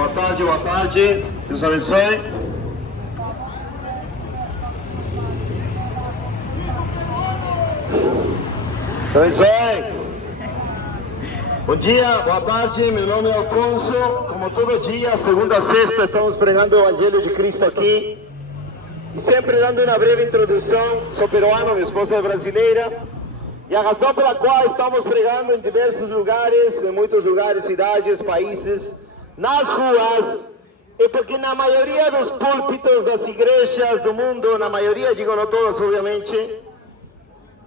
Boa tarde, boa tarde. Deus abençoe. Deus abençoe. Bom dia, boa tarde. Meu nome é Alfonso. Como todo dia, segunda a sexta, estamos pregando o Evangelho de Cristo aqui. E sempre dando uma breve introdução. Sou peruano, minha esposa é brasileira. E a razão pela qual estamos pregando em diversos lugares, em muitos lugares, cidades, países, nas ruas, é porque na maioria dos púlpitos das igrejas do mundo, na maioria, digo não todas, obviamente,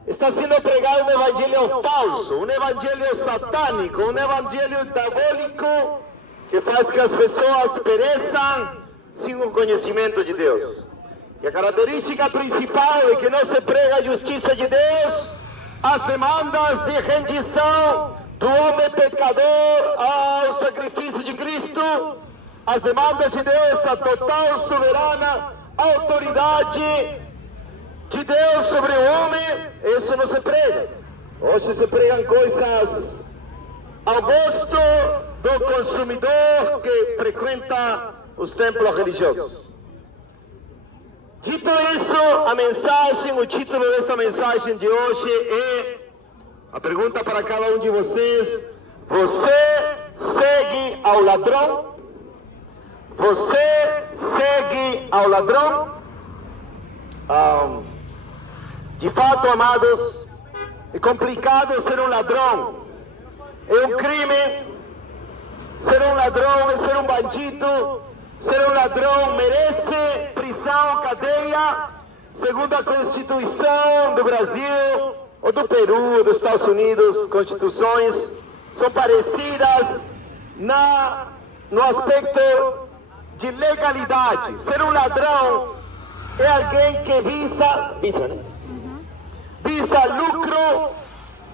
está sendo pregado um evangelho falso, um evangelho satânico, um evangelho diabólico que faz que as pessoas pereçam sem o conhecimento de Deus. E a característica principal é que não se prega a justiça de Deus, as demandas de rendição do homem pecador ao sacrifício de Cristo, as demandas de Deus, a total soberana autoridade de Deus sobre o homem, isso não se prega. Hoje se pregam coisas ao gosto do consumidor que frequenta os templos religiosos. Dito isso, a mensagem, o título desta mensagem de hoje é a pergunta para cada um de vocês: você segue ao ladrão? Você segue ao ladrão? De fato, amados, é complicado ser um ladrão. É um crime. Ser um ladrão é ser um bandido. Ser um ladrão merece prisão, cadeia, segundo a Constituição do Brasil, ou do Peru, dos Estados Unidos. Constituições são parecidas no aspecto de legalidade. Ser um ladrão é alguém que visa lucro,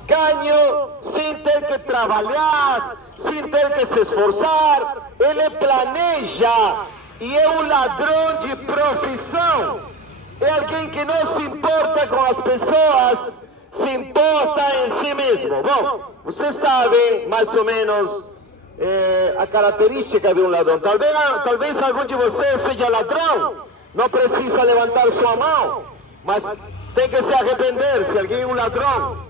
ganho, sem ter que trabalhar, sem ter que se esforçar. Ele planeja e é um ladrão de profissão. É alguém que não se importa com as pessoas, se importa em si mesmo. Bom, vocês sabem mais ou menos a característica de um ladrão. Talvez algum de vocês seja ladrão, não precisa levantar sua mão, mas tem que se arrepender se alguém é um ladrão.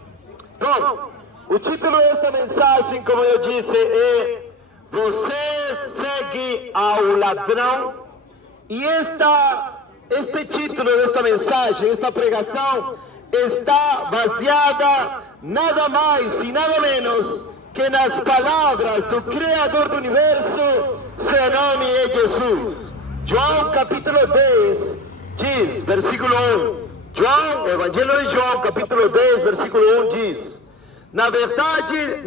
Bom, o título desta mensagem, como eu disse, é Você segue ao ladrão? E este título desta mensagem, esta pregação, está baseada nada mais e nada menos que nas palavras do Criador do Universo. Seu nome é Jesus. João capítulo 10 diz, versículo 1. João, o Evangelho de João, capítulo 10, versículo 1 diz: na verdade,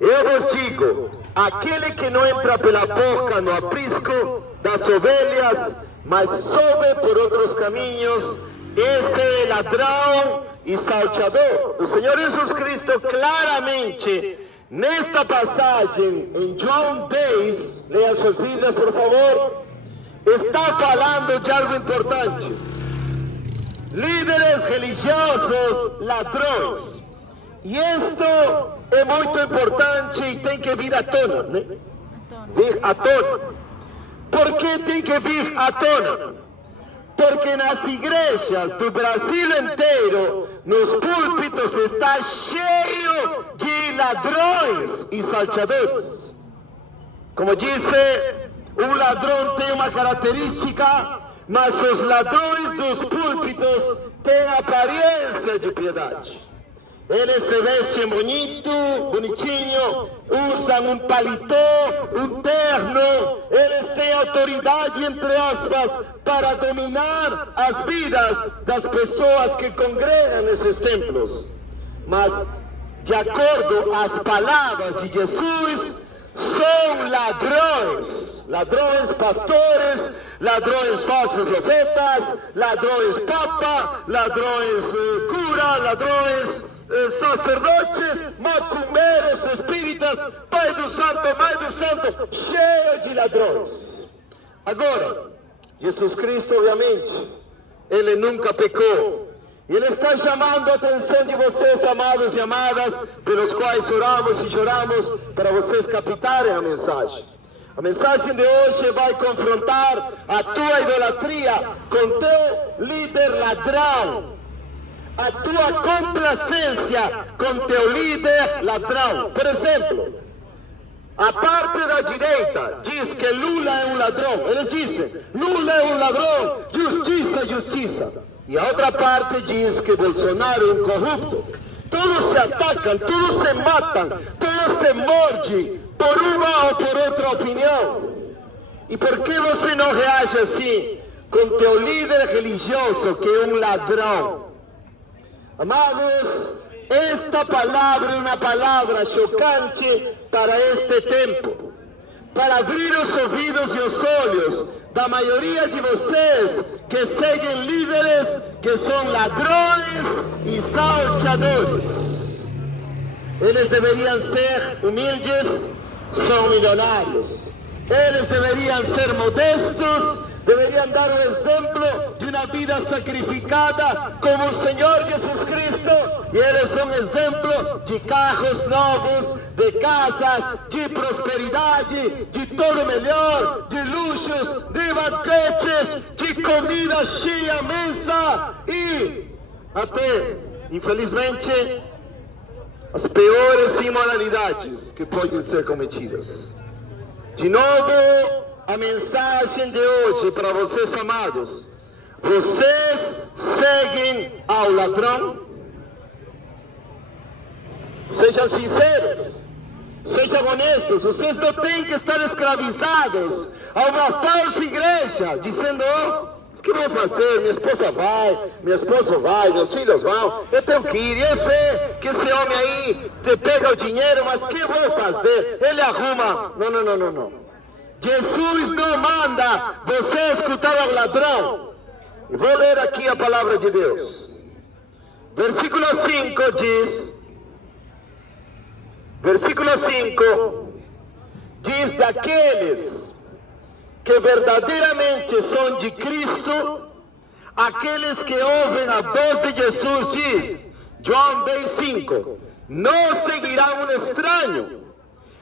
eu vos digo, aquele que não entra pela boca no aprisco das ovelhas, mas sobe por outros caminhos, esse é ladrão e salteador. O Senhor Jesus Cristo claramente, nesta passagem, em João 10, leia suas Bíblias, por favor, está falando de algo importante. Líderes religiosos ladrões. E isto é muito importante e tem que vir à tona, né? Vir à tona. Por que tem que vir à tona? Porque nas igrejas do Brasil inteiro, nos púlpitos, está cheio de ladrões e salteadores. Como disse, um ladrão tem uma característica, mas os ladrões dos púlpitos têm aparência de piedade. Eles se vestem bonitinho, usam um paletó, um terno. Eles têm autoridade, entre aspas, para dominar as vidas das pessoas que congregam nesses templos. Mas, de acordo às palavras de Jesus, são ladrões. Ladrões pastores, ladrões falsos profetas, ladrões papa, ladrões cura, ladrões sacerdotes, macumbeiros, espíritas, pai do santo, mãe do santo, cheio de ladrões. Agora, Jesus Cristo, obviamente, ele nunca pecou. Ele está chamando a atenção de vocês, amados e amadas, pelos quais oramos e choramos, para vocês captarem a mensagem. A mensagem de hoje vai confrontar a tua idolatria com teu líder ladrão, a tua complacência com teu líder ladrão. Por exemplo, a parte da direita diz que Lula é um ladrão. Eles dizem, Lula é um ladrão, justiça, justiça. E a outra parte diz que Bolsonaro é um corrupto. Todos se atacam, todos se matam, todos se mordem por uma ou por outra opinião. E por que você não reage assim com teu líder religioso, que é um ladrão? Amados, esta palavra é uma palavra chocante para este tempo, para abrir os ouvidos e os olhos da maioria de vocês que seguem líderes que são ladrões e salteadores. Eles deveriam ser humildes, são milionários. Eles deveriam ser modestos, deveriam dar o exemplo de uma vida sacrificada como o Senhor Jesus Cristo. E eles são exemplo de carros novos, de casas, de prosperidade, de todo melhor, de luxos, de banquetes, de comida cheia à mesa e até, infelizmente, as piores imoralidades que podem ser cometidas. De novo, a mensagem de hoje para vocês, amados: vocês seguem ao ladrão? Sejam sinceros, sejam honestos. Vocês não têm que estar escravizados a uma falsa igreja, dizendo, o que vou fazer? Minha esposa vai, meu esposo vai, meus filhos vão, eu tenho que ir. Eu sei que esse homem aí te pega o dinheiro, mas o que vou fazer? Ele arruma. Não. Jesus não manda você escutar o ladrão. Vou ler aqui a palavra de Deus. Versículo 5 diz, daqueles que verdadeiramente são de Cristo, aqueles que ouvem a voz de Jesus, diz João 10:5, não seguirão um estranho,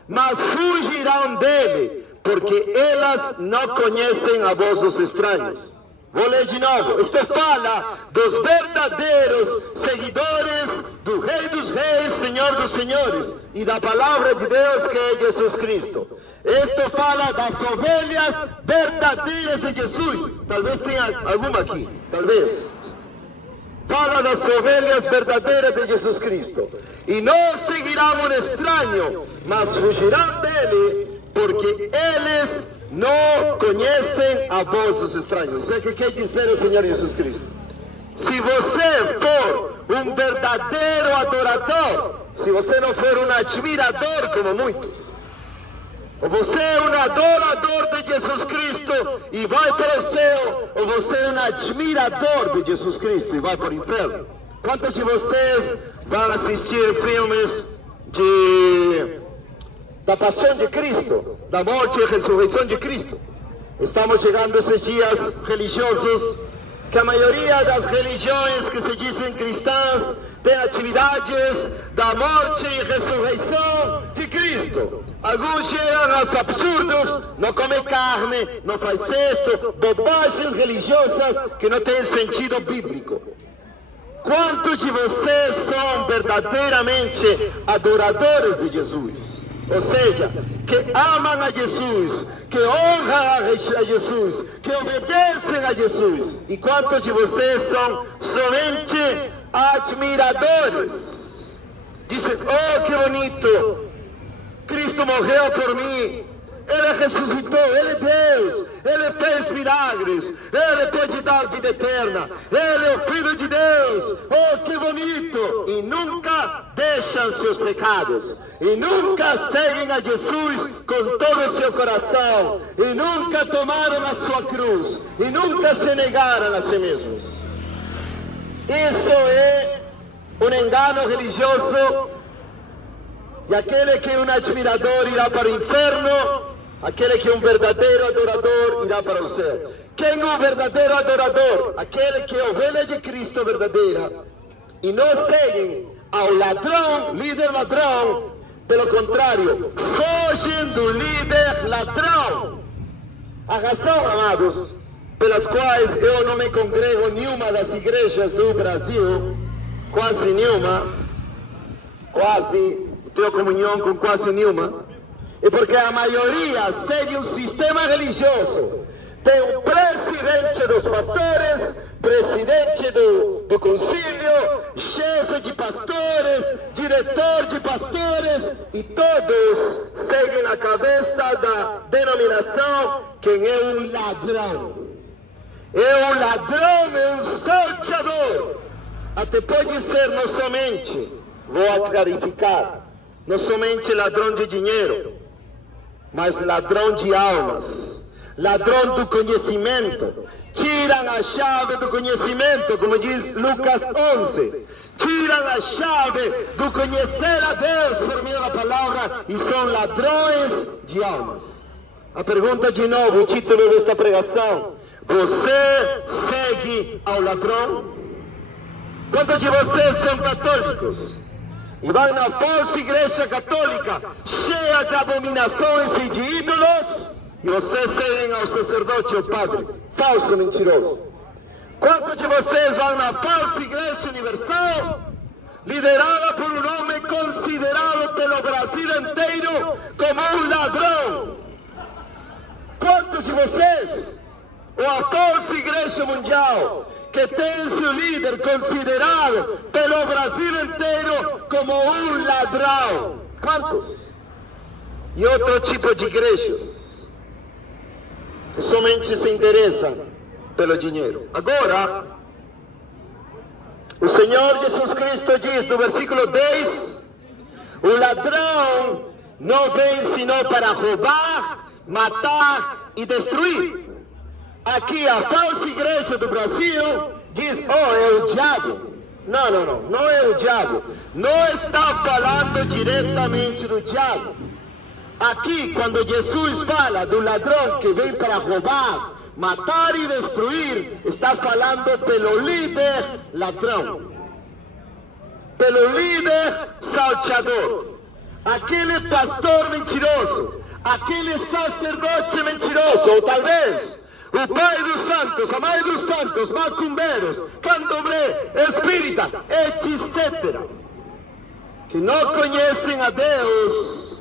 mas fugirão dele, porque elas não conhecem a voz dos estranhos. Vou ler de novo. Isto fala dos verdadeiros seguidores do Rei dos Reis, Senhor dos Senhores, e da palavra de Deus, que é Jesus Cristo. Isto fala das ovelhas verdadeiras de Jesus. Talvez tenha alguma aqui, talvez. Fala das ovelhas verdadeiras de Jesus Cristo. E não seguirão um estranho, mas fugirão dele, porque eles não conhecem a voz dos estranhos. Isso é o que quer dizer o Senhor Jesus Cristo. Se você for um verdadeiro adorador, se você não for um admirador como muitos, ou você é um adorador de Jesus Cristo e vai para o céu, ou você é um admirador de Jesus Cristo e vai para o inferno. Quantos de vocês vão assistir filmes da paixão de Cristo, da morte e ressurreição de Cristo? Estamos chegando a esses dias religiosos, que a maioria das religiões que se dizem cristãs tem atividades da morte e ressurreição de Cristo. Alguns chegam aos absurdos, não come carne, não faz cesto, bobagens religiosas que não têm sentido bíblico. Quantos de vocês são verdadeiramente adoradores de Jesus? Ou seja, que amam a Jesus, que honram a Jesus, que obedecem a Jesus? E quantos de vocês são somente admiradores? Dizem, oh, que bonito, Cristo morreu por mim, Ele ressuscitou, Ele é Deus, Ele fez milagres, Ele pode dar vida eterna, Ele é o Filho de Deus, oh, que bonito! E nunca deixam seus pecados, e nunca seguem a Jesus com todo o seu coração, e nunca tomaram a sua cruz, e nunca se negaram a si mesmos. Isso é um engano religioso, e aquele que é um admirador irá para o inferno, aquele que é um verdadeiro adorador irá para o céu. Quem é um verdadeiro adorador? Aquele que é ovelha de Cristo verdadeira e não seguem ao ladrão, líder ladrão. Pelo contrário, fogem do líder ladrão. A razão, amados, pelas quais eu não me congrego em nenhuma das igrejas do Brasil, quase nenhuma, tenho comunhão com quase nenhuma, é porque a maioria segue um sistema religioso. Tem um presidente dos pastores, presidente do concílio, chefe de pastores, diretor de pastores, e todos seguem a cabeça da denominação quem é um ladrão. É um ladrão, é um salteador. Até pode ser não somente, vou clarificar, não somente ladrão de dinheiro, mas ladrão de almas, ladrão do conhecimento. Tiram a chave do conhecimento, como diz Lucas 11. Tiram a chave do conhecer a Deus por meio da palavra e são ladrões de almas. A pergunta de novo, o título desta pregação: você segue ao ladrão? Quantos de vocês são católicos e vão na falsa igreja católica, cheia de abominações e de ídolos, e vocês seguem ao sacerdote ou padre? Falso, mentiroso. Quantos de vocês vão na falsa igreja universal, liderada por um homem considerado pelo Brasil inteiro como um ladrão? Quantos de vocês? Ou a falsa igreja mundial, que tem seu líder considerado pelo Brasil inteiro como um ladrão? Quantos? E outro tipo de igrejas que somente se interessam pelo dinheiro. Agora, o Senhor Jesus Cristo diz no versículo 10: o ladrão não vem senão para roubar, matar e destruir. Aqui a falsa igreja do Brasil diz: oh, é o diabo. Não é o diabo. Não está falando diretamente do diabo. Aqui, quando Jesus fala do ladrão que vem para roubar, matar e destruir, está falando pelo líder ladrão, pelo líder salteador, aquele pastor mentiroso, aquele sacerdote mentiroso, ou talvez o pai dos santos, a mãe dos santos, macumbeiros, candomblé, espírita, etc., que não conhecem a Deus.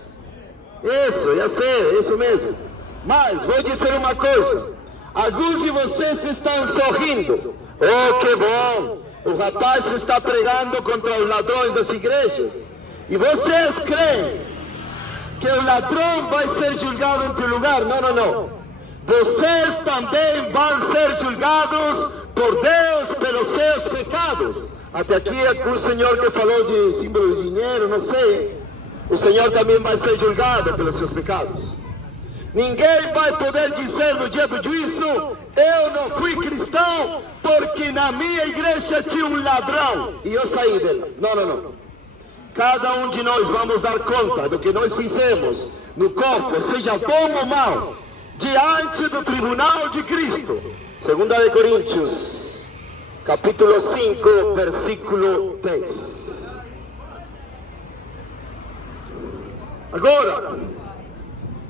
Isso, já sei, isso mesmo. Mas vou dizer uma coisa: alguns de vocês estão sorrindo. Oh, que bom! O rapaz está pregando contra os ladrões das igrejas. E vocês creem que o ladrão vai ser julgado em teu lugar? Não. Vocês também vão ser julgados por Deus pelos seus pecados. Até aqui é o Senhor que falou de símbolo de dinheiro, não sei. O Senhor também vai ser julgado pelos seus pecados. Ninguém vai poder dizer no dia do juízo: eu não fui cristão porque na minha igreja tinha um ladrão e eu saí dela. Não. Cada um de nós vamos dar conta do que nós fizemos no corpo, seja bom ou mal, diante do tribunal de Cristo. 2 Coríntios, capítulo 5, versículo 10. Agora,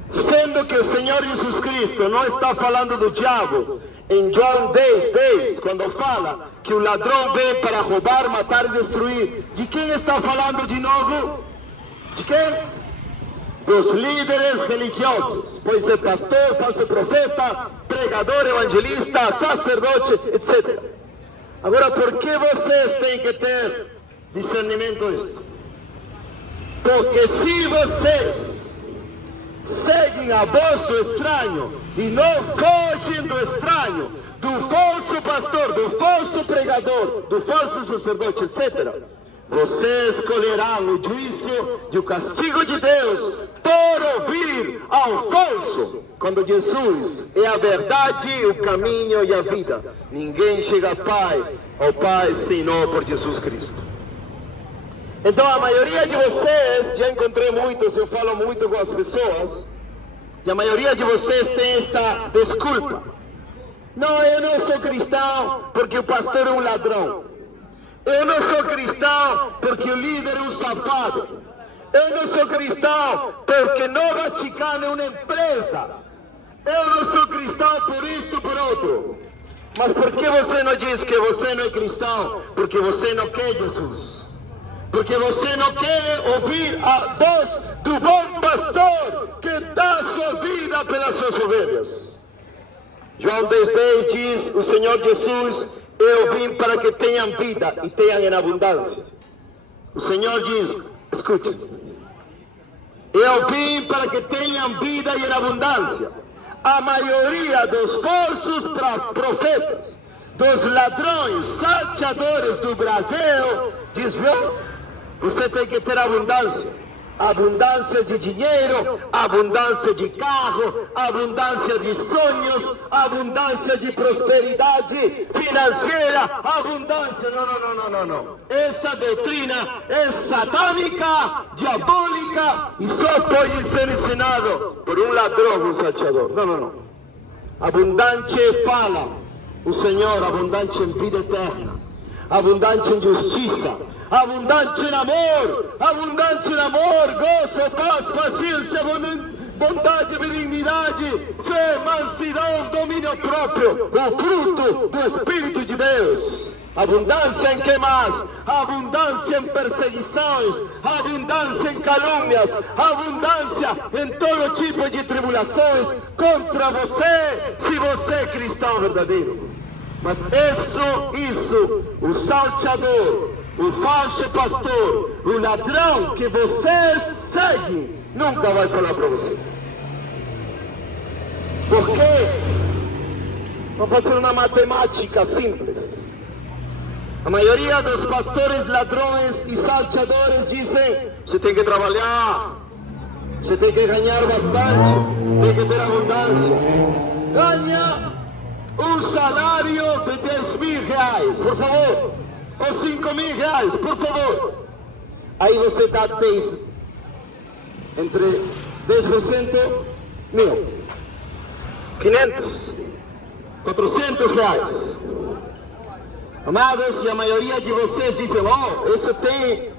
sendo que o Senhor Jesus Cristo não está falando do diabo, em João 10, quando fala que o ladrão vem para roubar, matar e destruir, de quem está falando de novo? De quem? Dos líderes religiosos. Pode ser pastor, falso profeta, pregador, evangelista, sacerdote, etc. Agora, por que vocês têm que ter discernimento disto? Porque se vocês seguem a voz do estranho e não fogem do estranho, do falso pastor, do falso pregador, do falso sacerdote, etc., vocês colherão o juízo e o castigo de Deus por ouvir ao falso. Quando Jesus é a verdade, o caminho e a vida, ninguém chega ao Pai senão por Jesus Cristo. Então a maioria de vocês, já encontrei muitos, eu falo muito com as pessoas, e a maioria de vocês tem esta desculpa: não, eu não sou cristão porque o pastor é um ladrão. Eu não sou cristão porque o líder é um safado. Eu não sou cristão porque Nova Chicana é uma empresa. Eu não sou cristão por isto, por outro. Mas por que você não diz que você não é cristão? Porque você não quer Jesus. Porque você não quer ouvir a voz do bom pastor que dá sua vida pelas suas ovelhas. João 10,10 diz, o Senhor Jesus, eu vim para que tenham vida e tenham em abundância. O Senhor diz, escute, eu vim para que tenham vida e em abundância. A maioria dos falsos profetas, dos ladrões, salteadores do Brasil, diz, viu? Você tem que ter abundância. Abundância de dinheiro, abundância de carro, abundância de sonhos, abundância de prosperidade financeira, abundância. Não. Essa doutrina é satânica, diabólica e só pode ser ensinado por um ladrão, um salteador. Não. Abundante fala o Senhor, abundante em vida eterna, abundante em justiça, abundante em amor, gozo, paz, paciência, bondade, benignidade, fé, mansidão, domínio próprio, o fruto do Espírito de Deus. Abundância em que mais? Abundância em perseguições, abundância em calúnias, abundância em todo tipo de tribulações contra você, se você é cristão verdadeiro. Mas isso, o salteador, o falso pastor, o ladrão que você segue, nunca vai falar para você. Por quê? Vamos fazer uma matemática simples. A maioria dos pastores ladrões e salteadores dizem, você tem que trabalhar, você tem que ganhar bastante, tem que ter abundância. Ganha um salário de 10.000 reais, por favor. Ou 5.000 reais, por favor. Aí você dá 10, entre 10%, 1.000, 500, 400 reais. Amados, e a maioria de vocês dizem, isso tem,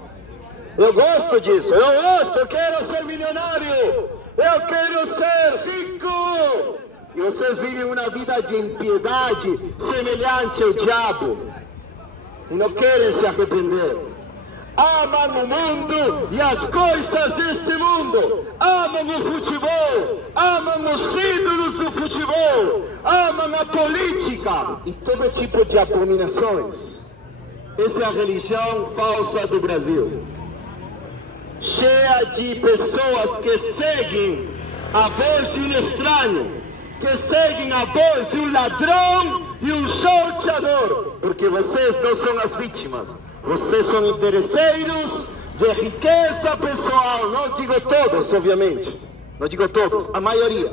eu gosto disso, eu quero ser milionário, eu quero ser rico. E vocês vivem uma vida de impiedade semelhante ao diabo. E não querem se arrepender. Amam o mundo e as coisas deste mundo. Amam o futebol. Amam os ídolos do futebol. Amam a política e todo tipo de abominações. Essa é a religião falsa do Brasil. Cheia de pessoas que seguem a voz de um estranho, que seguem a voz de um ladrão e um salteador, porque vocês não são as vítimas, vocês são interesseiros de riqueza pessoal. Não digo todos, obviamente, não digo todos, a maioria.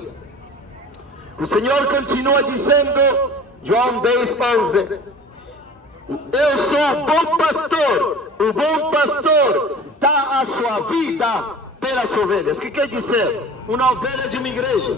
O Senhor continua dizendo, João 10:11, eu sou o bom pastor dá a sua vida pelas ovelhas. O que quer dizer? Uma ovelha de uma igreja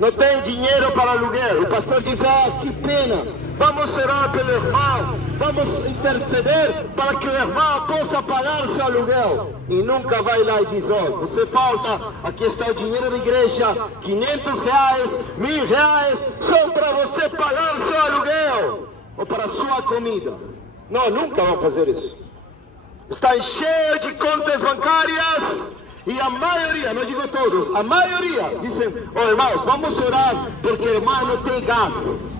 não tem dinheiro para aluguel. O pastor diz, que pena, vamos orar pelo irmão, vamos interceder para que o irmão possa pagar seu aluguel. E nunca vai lá e diz, você falta, aqui está o dinheiro da igreja, 500 reais, 1.000 reais, são para você pagar seu aluguel, ou para a sua comida. Não, nunca vão fazer isso. Está cheio de contas bancárias. E a maioria, não digo todos, a maioria dizem, irmãos, vamos orar porque a irmã não tem gás.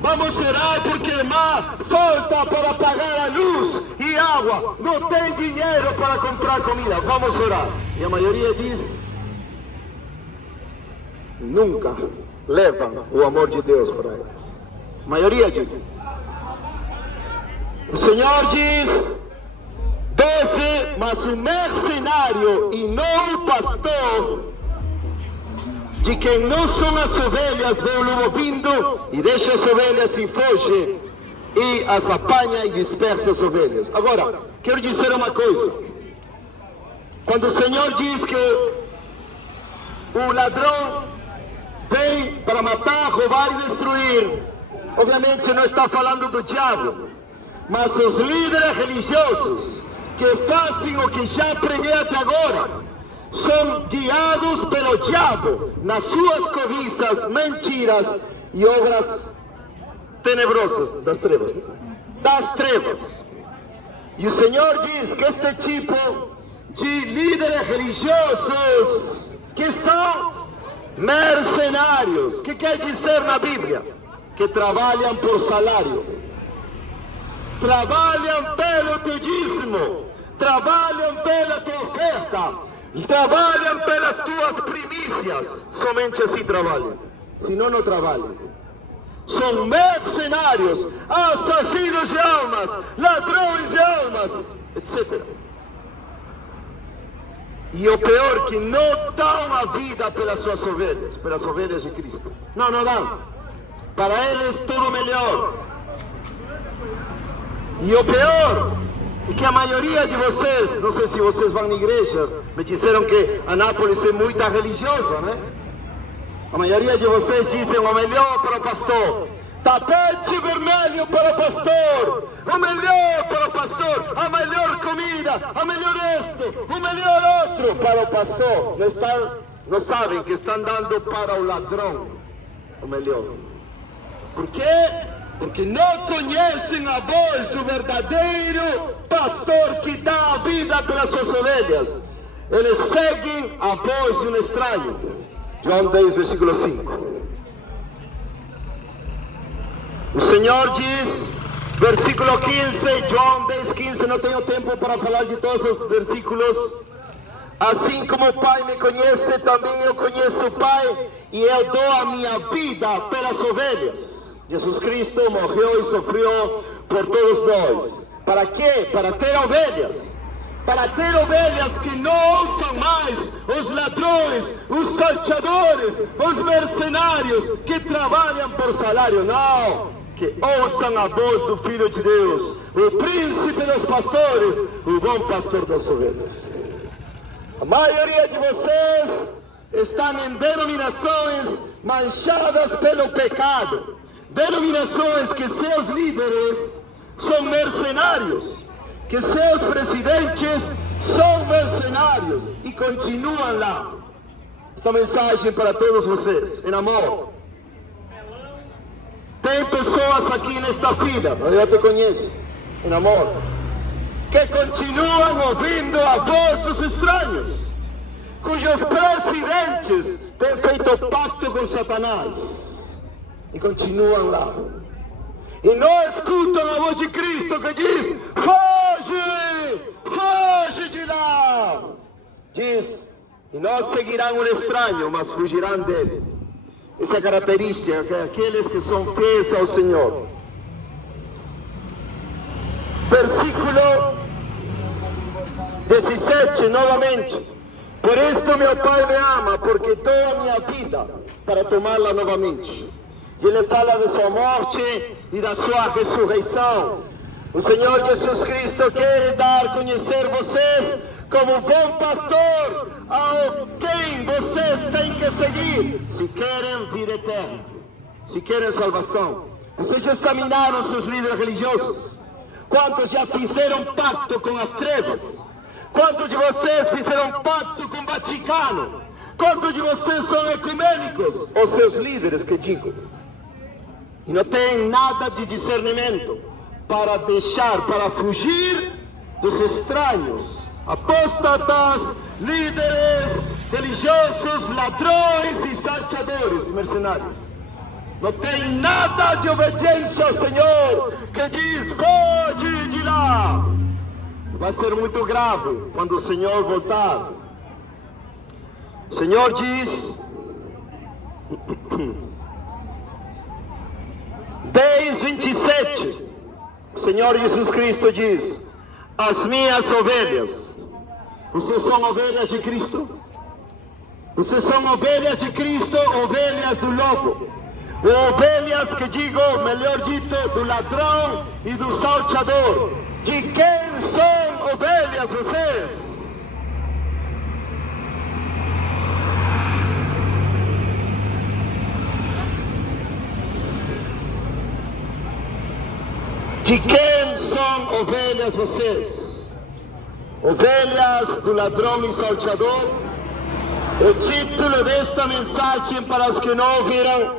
Vamos orar porque a irmã falta para pagar a luz e água. Não tem dinheiro para comprar comida. Vamos orar. E a maioria diz, nunca levam o amor de Deus para eles. A maioria diz. O Senhor diz, 12, mas o mercenário e não o pastor, de quem não são as ovelhas, vê o lobo vindo e deixa as ovelhas e foge, e as apanha e dispersa as ovelhas. Agora, quero dizer uma coisa. Quando o Senhor diz que o ladrão vem para matar, roubar e destruir, obviamente não está falando do diabo, mas os líderes religiosos, que fazem o que já preguei até agora são guiados pelo diabo nas suas cobiças, mentiras e obras tenebrosas das trevas. E o Senhor diz que este tipo de líderes religiosos que são mercenários, que quer dizer na Bíblia? Que trabalham por salário, trabalham pelo teu dízimo, trabalham pela tua oferta, trabalham pelas tuas primícias. Somente assim trabalham, senão não trabalham. São mercenários, assassinos de almas, ladrões de almas, etc. E o pior, que não dão a vida pelas suas ovelhas, pelas ovelhas de Cristo. Não dão. Para eles tudo melhor. E o pior é que a maioria de vocês, não sei se vocês vão na igreja, me disseram que Anápolis é muito religiosa, né? A maioria de vocês dizem o melhor para o pastor. Tapete vermelho para o pastor. O melhor para o pastor. A melhor comida. A melhor isto. O melhor outro para o pastor. Não sabem que estão dando para o ladrão o melhor. Por quê? Porque não conhecem a voz do verdadeiro pastor que dá a vida pelas suas ovelhas. Eles seguem a voz de um estranho. João 10, versículo 5. O Senhor diz, versículo 15, João 10, 15, não tenho tempo para falar de todos os versículos. Assim como o Pai me conhece, também eu conheço o Pai, e eu dou a minha vida pelas ovelhas. Jesus Cristo morreu e sofreu por todos nós. Para quê? Para ter ovelhas. Para ter ovelhas que não ouçam mais os ladrões, os salteadores, os mercenários que trabalham por salário. Não, que ouçam a voz do Filho de Deus, o príncipe dos pastores, o bom pastor das ovelhas. A maioria de vocês estão em denominações manchadas pelo pecado, denominações que seus líderes são mercenários, que seus presidentes são mercenários e continuam lá. Esta mensagem para todos vocês, em amor. Tem pessoas aqui nesta fila, eu te conheço, em amor, que continuam ouvindo a voz dos estranhos, cujos presidentes têm feito pacto com Satanás e continuam lá. E não escutam a voz de Cristo que diz: foge de lá. Diz: e não seguirão um estranho, mas fugirão dele. Essa é a característica que aqueles que são fiéis ao Senhor. Versículo 17, novamente. Por isto meu Pai me ama, porque dou a minha vida para tomá-la novamente. E ele fala de sua morte e da sua ressurreição. O Senhor Jesus Cristo quer dar a conhecer vocês como bom pastor, a quem vocês têm que seguir, se querem vida eterna, se querem salvação. Vocês já examinaram seus líderes religiosos? Quantos já fizeram pacto com as trevas? Quantos de vocês fizeram pacto com o Vaticano? Quantos de vocês são ecumênicos? Os seus líderes, que digo. E não tem nada de discernimento para deixar, para fugir dos estranhos, apóstatas, líderes religiosos, ladrões e salteadores, mercenários. Não tem nada de obediência ao Senhor, que diz: foge de lá. Vai ser muito grave quando o Senhor voltar. O Senhor diz 10:27, o Senhor Jesus Cristo diz: as minhas ovelhas. Vocês são ovelhas de Cristo? Vocês são ovelhas de Cristo, ovelhas do lobo, ovelhas, que digo, melhor dito, do ladrão e do salteador. De quem são ovelhas vocês? De quem são ovelhas vocês? Ovelhas do ladrão e salteador. O título desta mensagem, para os que não ouviram: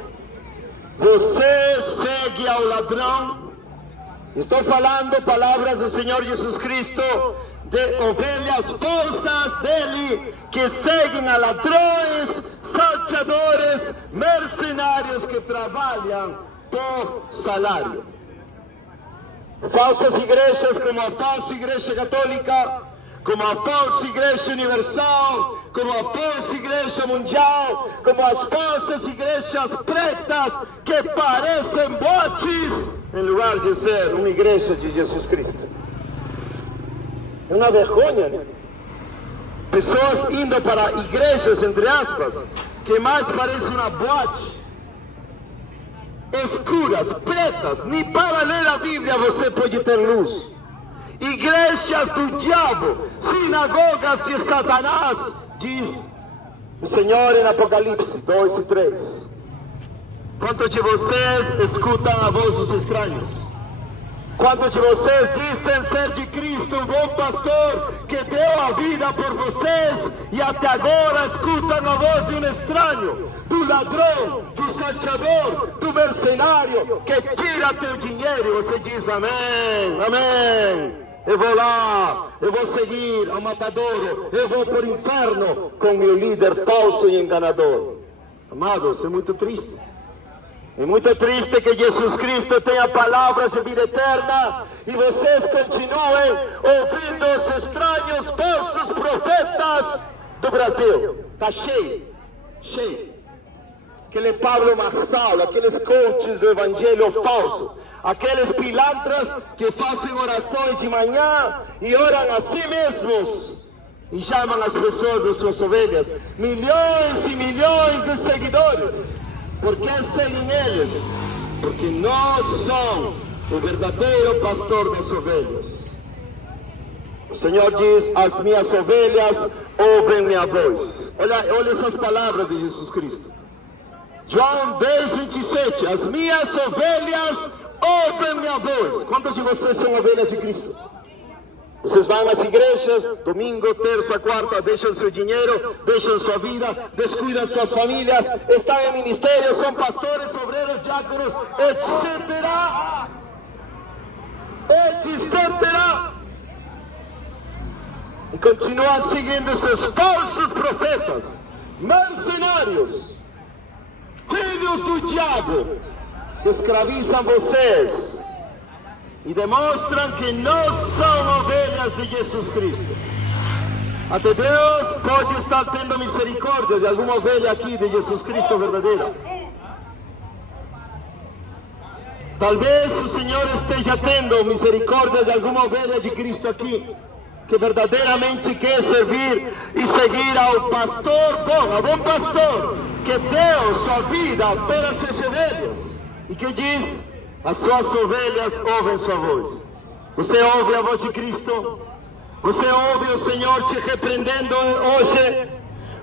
você segue ao ladrão. Estou falando palavras do Senhor Jesus Cristo, de ovelhas falsas dele, que seguem a ladrões, salteadores, mercenários que trabalham por salário. Falsas igrejas, como a falsa igreja católica, como a falsa igreja universal, como a falsa igreja mundial, como as falsas igrejas pretas que parecem botes, em lugar de ser uma igreja de Jesus Cristo. É uma vergonha, né? Pessoas indo para igrejas, entre aspas, que mais parecem uma boate, escuras, pretas. Nem para ler a Bíblia você pode ter luz. Igrejas do diabo, sinagogas de Satanás, diz o Senhor em Apocalipse 2 e 3. Quantos de vocês escutam a voz dos estranhos? Quantos de vocês dizem ser de Cristo, um bom pastor que deu a vida por vocês, e até agora escutam a voz de um estranho, do ladrão, do salteador, do mercenário que tira teu dinheiro, e você diz amém, amém. Eu vou lá, eu vou seguir ao matadouro, eu vou para o inferno com meu líder falso e enganador. Amados, é muito triste. É muito triste que Jesus Cristo tenha palavras de vida eterna e vocês continuem ouvindo os estranhos falsos profetas do Brasil. Está cheio, cheio. Aquele Pablo Marçal, aqueles coaches do evangelho falso, aqueles pilantras que fazem orações de manhã e oram a si mesmos e chamam as pessoas de suas ovelhas. Milhões e milhões de seguidores. Por que seguem eles? Porque nós somos o verdadeiro pastor das ovelhas. O Senhor diz: as minhas ovelhas ouvem minha voz. Olha essas palavras de Jesus Cristo. João 10, 27. As minhas ovelhas ouvem minha voz. Quantos de vocês são ovelhas de Cristo? Vocês vão às igrejas, domingo, terça, quarta, deixam seu dinheiro, deixam sua vida, descuidam suas famílias, estão em ministério, são pastores, obreiros, diáconos, etc. Etc. E continuam seguindo seus falsos profetas, mercenários, filhos do diabo, que escravizam vocês e demonstram que não são ovelhas de Jesus Cristo. Até Deus pode estar tendo misericórdia de alguma ovelha aqui de Jesus Cristo verdadeira. Talvez o Senhor esteja tendo misericórdia de alguma ovelha de Cristo aqui, que verdadeiramente quer servir e seguir ao pastor bom, ao bom pastor, que deu sua vida pelas suas ovelhas, e que diz: as suas ovelhas ouvem sua voz. Você ouve a voz de Cristo? Você ouve o Senhor te repreendendo hoje?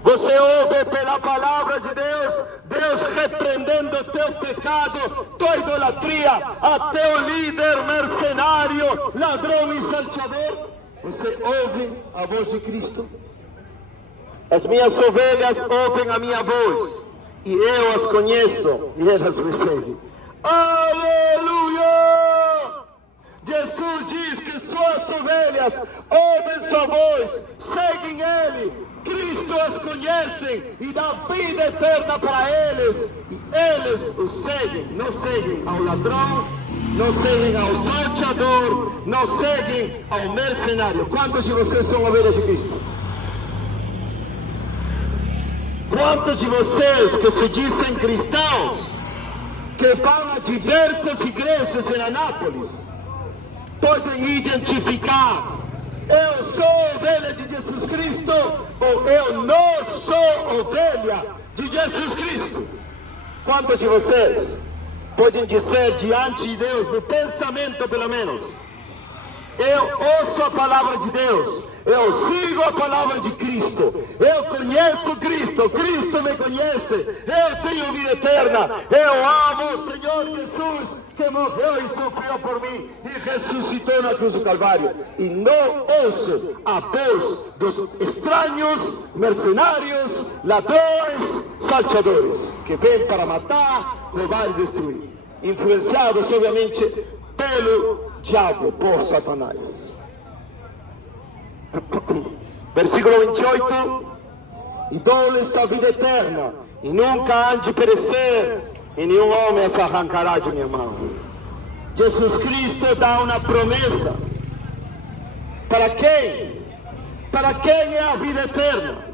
Você ouve pela palavra de Deus, Deus repreendendo o teu pecado, tua idolatria, a teu líder mercenário, ladrão e salteador? Você ouve a voz de Cristo? As minhas ovelhas ouvem a minha voz, e eu as conheço, e elas me seguem. Aleluia! Jesus diz que suas ovelhas ouvem sua voz, seguem Ele, Cristo as conhecem e dá vida eterna para eles, e eles o seguem, não seguem ao ladrão, não seguem ao salteador, não seguem ao mercenário. Quantos de vocês são ovelhas de Cristo? Quantos de vocês que se dizem cristãos, que vão a diversas igrejas em Anápolis, podem identificar: eu sou ovelha de Jesus Cristo, ou eu não sou ovelha de Jesus Cristo? Quantos de vocês podem dizer diante de Deus, no pensamento pelo menos: eu ouço a palavra de Deus, Eu sigo a palavra de Cristo. Eu conheço Cristo. Cristo me conhece. Eu tenho vida eterna. Eu amo o Senhor Jesus, que morreu e sofreu por mim e ressuscitou na cruz do Calvário. E não ouço a voz dos estranhos, mercenários, ladrões, salteadores, que vêm para matar, roubar e destruir. Influenciados, obviamente, pelo diabo, por Satanás. Versículo 28. E dou-lhes a vida eterna, e nunca hão de perecer, e nenhum homem as arrancará de minha mão. Jesus Cristo dá uma promessa. Para quem? Para quem é a vida eterna?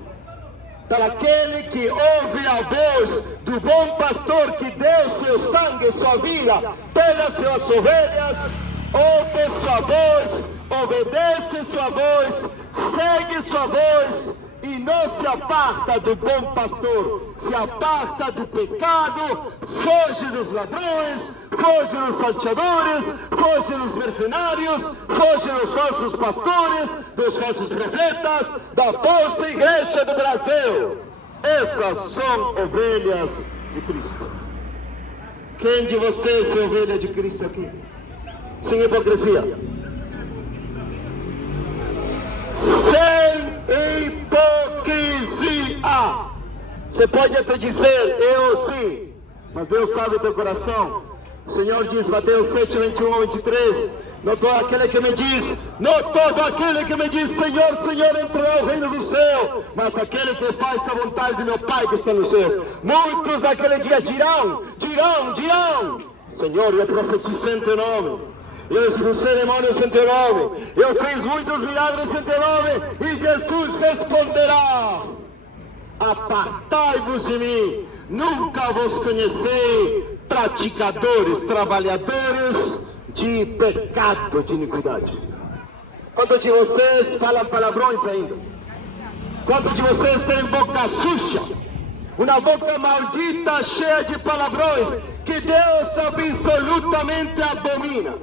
Para aquele que ouve a voz do bom pastor que deu seu sangue, sua vida pelas suas ovelhas, ouve sua voz, obedece sua voz, segue sua voz e não se aparta do bom pastor, se aparta do pecado, foge dos ladrões, foge dos salteadores, foge dos mercenários, foge dos falsos pastores, dos falsos profetas, da falsa igreja do Brasil. Essas são ovelhas de Cristo. Quem de vocês é ovelha de Cristo aqui? Sem hipocrisia. Sem hipocrisia. Você pode até dizer, eu sim, mas Deus sabe o teu coração. O Senhor diz, Mateus 7, 21 a 23, não todo aquele que me diz, Senhor, Senhor, entrará no reino do céu, mas aquele que faz a vontade de meu Pai que está nos céus. Muitos naquele dia dirão, Senhor, eu profetizei em teu nome, eu expulsei demônios em teu nome, eu fiz muitos milagres em teu nome, e Jesus responderá, apartai-vos de mim, nunca vos conheci, praticadores, trabalhadores de pecado, de iniquidade. Quantos de vocês falam palavrões ainda? Quantos de vocês têm boca suja? Uma boca maldita, cheia de palavrões, que Deus absolutamente abomina.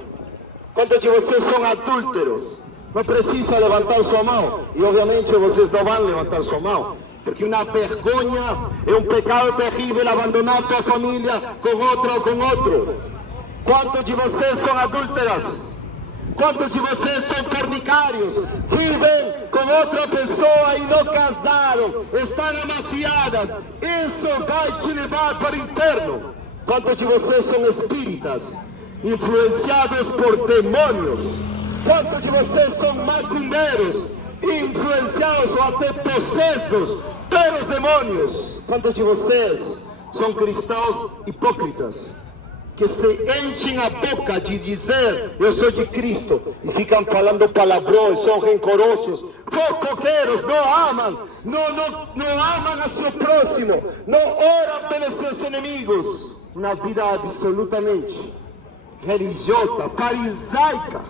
Quantos de vocês são adúlteros? Não precisa levantar sua mão, e obviamente vocês não vão levantar sua mão, porque uma vergonha é um pecado terrível, abandonar tua família com outro ou com outro. Quantos de vocês são adúlteras? Quantos de vocês são fornicários? Vivem com outra pessoa e não casaram, estão amaciadas. Isso vai te levar para o inferno. Quantos de vocês são espíritas, influenciados por demônios? Quantos de vocês são macumbeiros, influenciados ou até possessos pelos demônios? Quantos de vocês são cristãos hipócritas, que se enchem a boca de dizer eu sou de Cristo e ficam falando palavrões, são rancorosos, fofoqueiros, não amam a seu próximo, não oram pelos seus inimigos? Uma vida absolutamente religiosa, farisaica,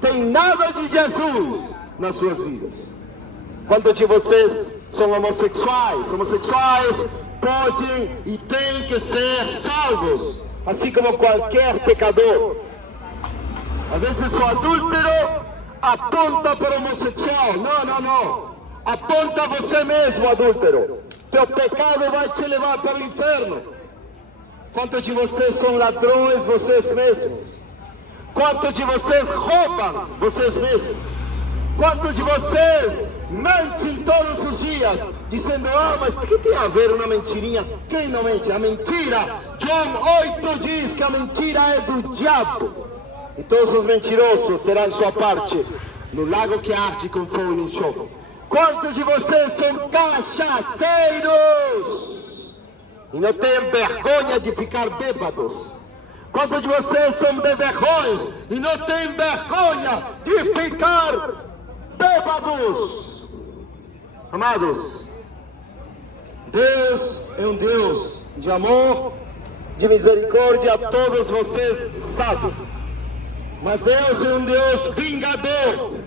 tem nada de Jesus nas suas vidas. Quantos de vocês são homossexuais? Homossexuais podem e têm que ser salvos, assim como qualquer pecador. Às vezes o adúltero aponta para o homossexual. Não. Aponta você mesmo, adúltero. Teu pecado vai te levar para o inferno. Quantos de vocês são ladrões vocês mesmos? Quantos de vocês roubam vocês mesmos? Quantos de vocês mentem todos os dias, dizendo, mas o que tem a ver uma mentirinha? Quem não mente? A mentira, João 8 diz que a mentira é do diabo. E todos os mentirosos terão sua parte no lago que arde com fogo e enxofre. Quantos de vocês são cachaceiros e não têm vergonha de ficar bêbados? Quantos de vocês são beberrões e não têm vergonha de ficar bêbados? Amados, Deus é um Deus de amor, de misericórdia, todos vocês sabem. Mas Deus é um Deus vingador,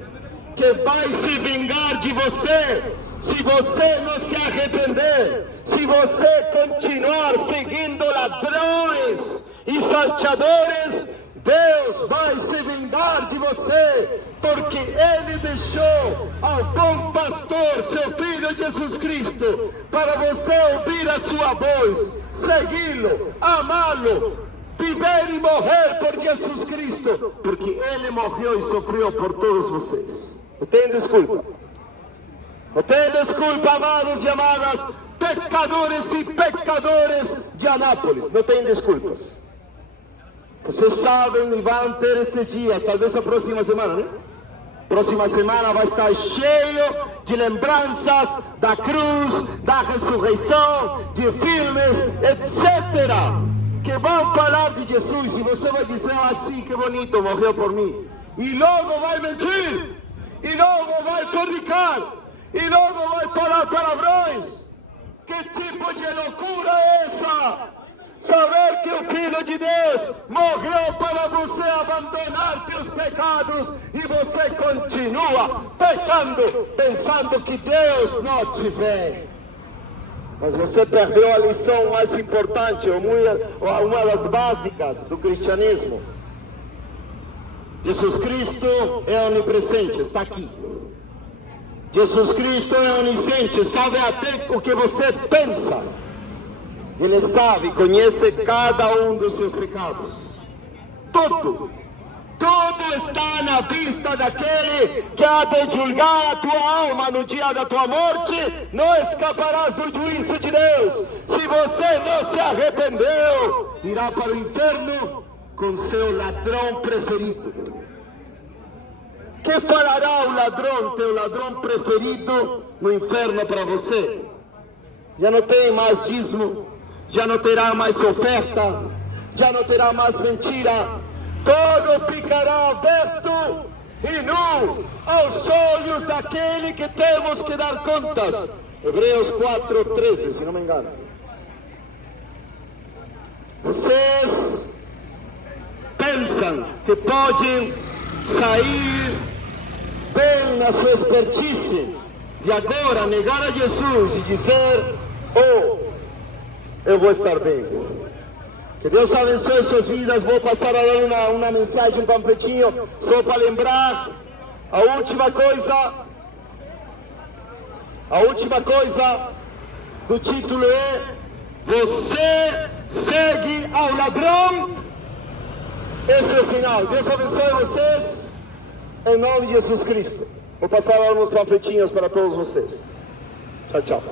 que vai se vingar de você, se você não se arrepender, se você continuar seguindo ladrões e salteadores. Deus vai se vingar de você, porque Ele deixou ao bom pastor, seu Filho Jesus Cristo, para você ouvir a sua voz, segui-lo, amá-lo, viver e morrer por Jesus Cristo, porque Ele morreu e sofreu por todos vocês. Não tem desculpa. Não tem desculpa, amados e amadas, pecadores e pecadoras de Anápolis. Não tem desculpas. Vocês sabem e vão ter estes dias, talvez a próxima semana, né? Próxima semana vai estar cheio de lembranças da cruz, da ressurreição, de filmes, etc. Que vão falar de Jesus e você vai dizer assim, que bonito, morreu por mim. E logo vai mentir, e logo vai fornicar, e logo vai falar palavrões. Que tipo de loucura é essa? Saber que o Filho de Deus morreu para você abandonar teus pecados e você continua pecando, pensando que Deus não te vê. Mas você perdeu a lição mais importante, uma das básicas do cristianismo. Jesus Cristo é onipresente, está aqui. Jesus Cristo é onisciente, sabe até o que você pensa. Ele sabe, conhece cada um dos seus pecados. Tudo está na vista daquele que há de julgar a tua alma no dia da tua morte. Não escaparás do juízo de Deus. Se você não se arrependeu, irá para o inferno com seu ladrão preferido. Que falará o ladrão, teu ladrão preferido, no inferno para você? Já não tem mais dízimo, já não terá mais oferta, já não terá mais mentira, todo ficará aberto e nu aos olhos daquele que temos que dar contas. Hebreus 4:13, se não me engano. Vocês pensam que podem sair bem na sua expertise de agora negar a Jesus e dizer: oh, eu vou estar bem. Que Deus abençoe suas vidas. Vou passar a dar uma mensagem, um panfletinho, só para lembrar. A última coisa do título é: você segue ao ladrão. Esse é o final. Deus abençoe vocês, em nome de Jesus Cristo. Vou passar alguns panfletinhos para todos vocês. Tchau, tchau.